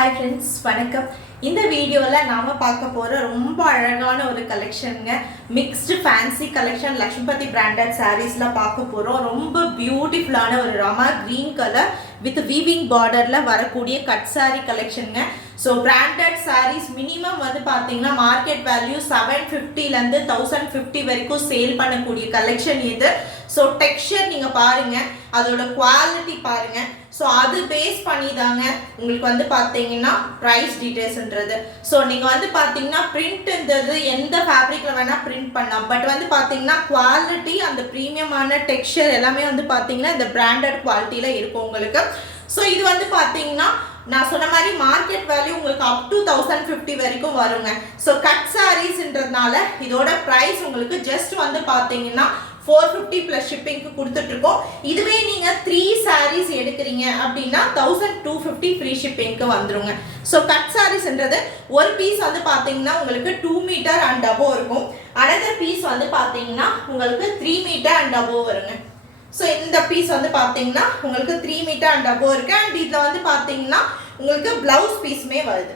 Hi friends, வணக்கம். இந்த வீடியோவில் நாம் பார்க்க போகிற ரொம்ப அழகான ஒரு கலெக்ஷனுங்க. Mixed fancy collection Lakshmipathi branded சாரீஸில் பார்க்க போகிறோம். ரொம்ப பியூட்டிஃபுல்லான ஒரு Rama green colour with weaving பார்டரில் வரக்கூடிய கட் சாரீ கலெக்ஷனுங்க. ஸோ பிராண்டட் சாரீஸ் மினிமம் வந்து பார்த்தீங்கன்னா மார்க்கெட் வேல்யூ 750லேருந்து 1050 வரைக்கும் சேல் பண்ணக்கூடிய கலெக்ஷன் இது. ஸோ டெக்ஸ்சர் நீங்கள் பாருங்கள், அதோட குவாலிட்டி பாருங்கள். ஸோ அது பேஸ் பண்ணி தாங்க உங்களுக்கு வந்து பார்த்தீங்கன்னா ப்ரைஸ் டீட்டெயில்ஸ்ன்றது. ஸோ நீங்கள் வந்து பார்த்தீங்கன்னா பிரிண்ட்ன்றது எந்த ஃபேப்ரிக்கில் வேணால் பிரிண்ட் பண்ணலாம். பட் வந்து பார்த்தீங்கன்னா குவாலிட்டி அந்த ப்ரீமியமான டெக்ஸ்சர் எல்லாமே வந்து பார்த்தீங்கன்னா இந்த பிராண்டட் குவாலிட்டியில் இருக்கும் உங்களுக்கு. ஸோ இது வந்து பார்த்தீங்கன்னா நான் சொன்ன மாதிரி மார்க்கெட் வேல்யூ உங்களுக்கு அப் டு 1050 வரைக்கும் வருங்க. ஸோ கட் சாரீஸ்ன்றதுனால இதோட ப்ரைஸ் உங்களுக்கு ஜஸ்ட் வந்து பார்த்தீங்கன்னா 450 + ஷிப்பிங்க்கு கொடுத்துட்ருக்கோம். இதுவே நீங்கள் 3 சாரீஸ் எடுக்கிறீங்க அப்படின்னா 1250 ஃப்ரீ ஷிப்பிங்க்கு வந்துருங்க. ஸோ கட் சாரீஸ்ன்றது ஒரு பீஸ் வந்து பார்த்தீங்கன்னா உங்களுக்கு 2 மீட்டர் அண்ட் அபோவ் இருக்கும். அனதர் பீஸ் வந்து பார்த்தீங்கன்னா உங்களுக்கு 3 மீட்டர் அண்ட் அபோவ் வருங்க. ஸோ இந்த பீஸ் வந்து பார்த்தீங்கன்னா உங்களுக்கு 3 மீட்டர் அண்ட் அபோவ் இருக்கு. அண்ட் இதில் வந்து பார்த்தீங்கன்னா உங்களுக்கு பிளவுஸ் பீஸுமே வருது.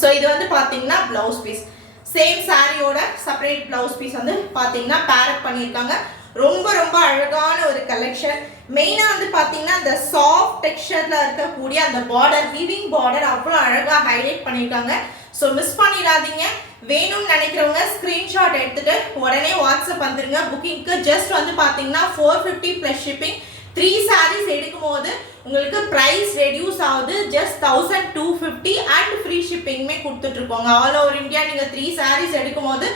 ஸோ இது வந்து பார்த்தீங்கன்னா பிளவுஸ் பீஸ் சேம் சாரியோட செப்பரேட் பிளவுஸ் பீஸ் வந்து பார்த்தீங்கன்னா பேரப் பண்ணியிருக்காங்க. ரொம்ப ரொம்ப அழகான ஒரு கலெக்ஷன். மெயினாக வந்து பார்த்தீங்கன்னா அந்த சாஃப்ட் டெக்ஸ்சரில் இருக்கக்கூடிய அந்த பார்டர் வீவிங் பார்டர் அவ்வளோ அழகாக ஹைலைட் பண்ணியிருக்காங்க. ஸோ மிஸ் பண்ணிடாதீங்க. வேணும்னு நினைக்கிறவங்க ஸ்க்ரீன்ஷாட் எடுத்துகிட்டு உடனே வாட்ஸ்அப் வந்துருங்க புக்கிங்க்கு. ஜஸ்ட் வந்து பார்த்தீங்கன்னா 450 + ஷிப்பிங். 3 சாரீஸ் எடுக்கும் போது உங்களுக்கு ப்ரைஸ் ரெடியூஸ் ஆகுது. ஜஸ்ட் 1250 அண்ட் ஃப்ரீ ஷிப்பிங்குமே கொடுத்துட்ருக்கோங்க. ஆல் ஓவர் இந்தியா நீங்கள் 3 சாரீஸ் எடுக்கும் போது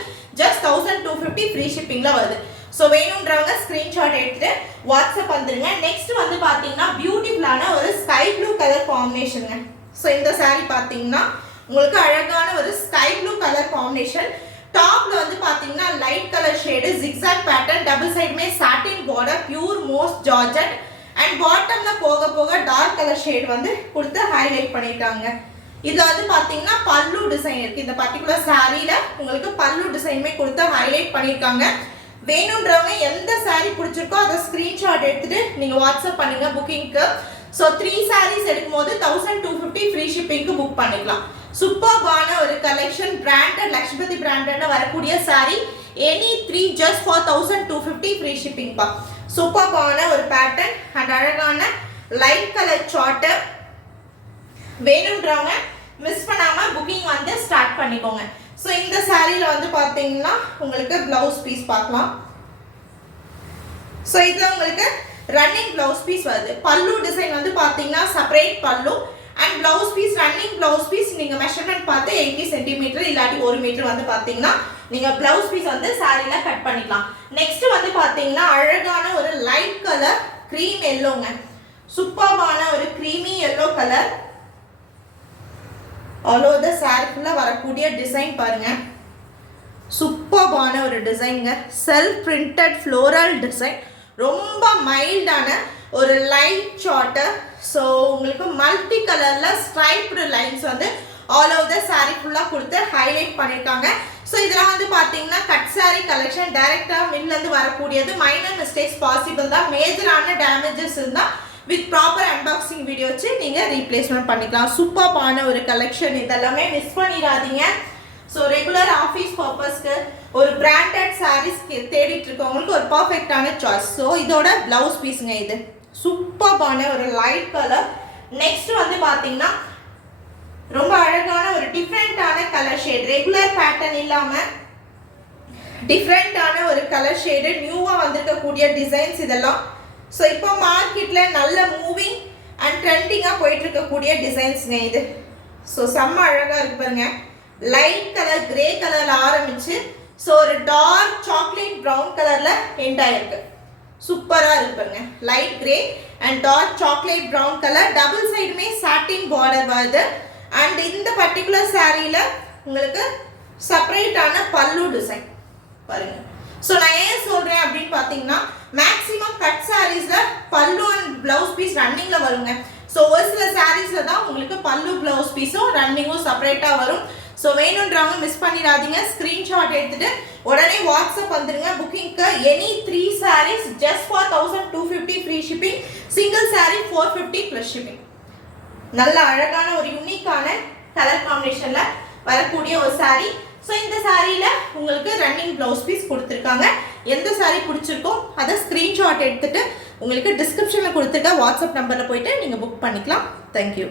ஜஸ்ட் 1250 ஃப்ரீ ஷிப்பிங்கில் வருது. ஸோ வேணுன்றவங்க ஸ்க்ரீன்ஷாட் எடுத்துகிட்டு வாட்ஸ்அப் வந்துடுங்க. நெக்ஸ்ட் வந்து பார்த்தீங்கன்னா பியூட்டிஃபுல்லான ஒரு ஸ்கை ப்ளூ கலர் காம்பினேஷனுங்க. ஸோ இந்த சாரீ பார்த்தீங்கன்னா உங்களுக்கு அழகான ஒரு ஸ்கை ப்ளூ கலர் காம்பினேஷன். டாப்ல வந்து பாத்தீங்கன்னா light colour shade zigzag pattern, double சைடுமே satin border, pure moss georgette. And பாட்டம்ல போக போக டார்க் கலர் ஷேட் வந்து கொடுத்து ஹைலைட் பண்ணிட்டாங்க. இதுல வந்து பாத்தீங்கன்னா பல்லு டிசைன் இருக்கு. இந்த பர்டிகுலர் சாரீல உங்களுக்கு பல்லு டிசைனுமே கொடுத்து ஹைலைட் பண்ணிருக்காங்க. வேணுன்றவங்க எந்த சாரீ பிடிச்சிருக்கோ அதை ஸ்கிரீன்ஷாட் எடுத்துட்டு நீங்க வாட்ஸ்அப் பண்ணுங்க புக்கிங்க்கு. ஸோ 3 சாரீஸ் எடுக்கும் போது 1250 ஃப்ரீ ஷிப்பிங்க்கு புக் பண்ணிக்கலாம். சூப்பர்பான ஒரு கலெக்ஷன். பிராண்டட் லக்ஷ்மிபதி பிராண்டட்ல வரக்கூடிய sorry any 3 just for 1250 free shipping பா. சூப்பர்பான ஒரு பேட்டர்ன் அண்ட் அழகான லைட் கலர் சார்ட். வேணும்ன்றவங்க மிஸ் பண்ணாம புக்கிங் வந்து ஸ்டார்ட் பண்ணிக்கோங்க. ஸோ இந்த சாரியில வந்து பார்த்தீங்கன்னா உங்களுக்கு பிளவுஸ் பீஸ் பார்க்கலாம். ஸோ இதில் உங்களுக்கு ரன்னிங் பிளவுஸ் பீஸ் வருது. பல்லு டிசைன் வந்து பார்த்தீங்கன்னா separate pallu and blouse piece running blouse piece. நீங்கள் மெஷர்மெண்ட் பார்த்து 80 சென்டிமீட்டர் இல்லாட்டி 1 மீட்டர் வந்து பார்த்தீங்கன்னா நீங்கள் பிளவுஸ் பீஸ் வந்து சாரியில கட் பண்ணிக்கலாம். நெக்ஸ்ட் வந்து பார்த்தீங்கன்னா அழகான ஒரு லைட் கலர் க்ரீம் எல்லோங்க. சூப்பர்பான ஒரு creamy yellow colour. All over the sari ஃபுல்லாக வரக்கூடிய டிசைன் பாருங்க. சூப்பர்பான ஒரு டிசைனுங்க. Self printed floral design. ரொம்ப மைல்டான ஒரு லைட் சார்ட்டு. ஸோ உங்களுக்கு மல்டி கலரில் ஸ்ட்ரைப்டு லைன்ஸ் வந்து ஆல் ஓவர் த சாரீ ஃபுல்லாக கொடுத்து ஹைலைட் பண்ணியிருக்காங்க. ஸோ இதெல்லாம் வந்து பார்த்தீங்கன்னா கட் சாரீ கலெக்ஷன். டைரெக்டாக மில்லேருந்து வரக்கூடியது. மைனர் மிஸ்டேக்ஸ் பாசிபிள் தான். மேஜரான டேமேஜஸ் இருந்தால் வித் ப்ராப்பர் அன்பாக்சிங் வீடியோ வச்சு நீங்கள் ரீப்ளேஸ்மெண்ட் பண்ணிக்கலாம். சூப்பர்பான ஒரு கலெக்ஷன். இதெல்லாமே மிஸ் பண்ணிடாதீங்க. ஸோ ரெகுலர் ஆஃபீஸ் பர்பஸ்க்கு ஒரு பிராண்டட் சாரீஸ் தேடிட்டு இருக்கவங்களுக்கு ஒரு பர்ஃபெக்டான சாய்ஸ். ஸோ இதோட பிளவுஸ் பீஸுங்க. இது சூப்பர்பான ஒரு லைட் கலர். நெக்ஸ்ட் வந்து பார்த்தீங்கன்னா ரொம்ப அழகான ஒரு டிஃப்ரெண்டான கலர் ஷேட். ரெகுலர் பேட்டர்ன் இல்லாமல் டிஃப்ரெண்டான ஒரு கலர் ஷேடு. நியூவாக வந்திருக்கக்கூடிய டிசைன்ஸ் இதெல்லாம். ஸோ இப்போ மார்க்கெட்டில் நல்ல மூவிங் அண்ட் ட்ரெண்டிங்காக போயிட்டு இருக்கக்கூடிய டிசைன்ஸுங்க இது. ஸோ செம்ம அழகாக இருக்கு பாருங்க. லைட் கலர் கிரே கலர்ல ஆரம்பிச்சு ஸோ ஒரு டார்க் சாக்லேட் ப்ரௌன் கலர்ல எண்ட் ஆயிருக்கு. சூப்பரா இருக்கு பாருங்க. Light grey and dark chocolate brown colour. Double சைடுமே சாட்டின் பார்டர் வருது. அண்ட் இந்த பர்டிகுலர் சாரியில உங்களுக்கு செப்பரேட்டான பல்லு டிசைன் பாருங்க. ஸோ நான் ஏன் சொல்றேன் அப்படின்னு பார்த்தீங்கன்னா மேக்ஸிமம் கட் சாரீஸ்ல பல்லு அண்ட் பிளவுஸ் பீஸ் ரன்னிங்ல வருங்க. ஸோ ஒரு சில சாரீஸ்ல தான் உங்களுக்கு பல்லு பிளவுஸ் பீஸும் ரன்னிங்கும் செப்பரேட்டா வரும். ஸோ வேணுன்றவங்க மிஸ் பண்ணிடாதீங்க. ஸ்க்ரீன்ஷாட் எடுத்துட்டு உடனே வாட்ஸ்அப் வந்துருங்க புக்கிங்க்கு. Any 3 saris just for 1250 free shipping. Single sari 450 + shipping. நல்ல அழகான ஒரு யூனிக்கான கலர் காம்பினேஷன்ல வரக்கூடிய ஒரு saree. ஸோ இந்த சாரியில உங்களுக்கு ரன்னிங் ப்ளவுஸ் பீஸ் கொடுத்துருக்காங்க. எந்த saree பிடிச்சிருக்கோ அதை ஸ்க்ரீன்ஷாட் எடுத்துட்டு உங்களுக்கு டிஸ்கிரிப்ஷனில் கொடுத்துருக்க வாட்ஸ்அப் நம்பரில் போயிட்டு நீங்கள் புக் பண்ணிக்கலாம். தேங்க்யூ.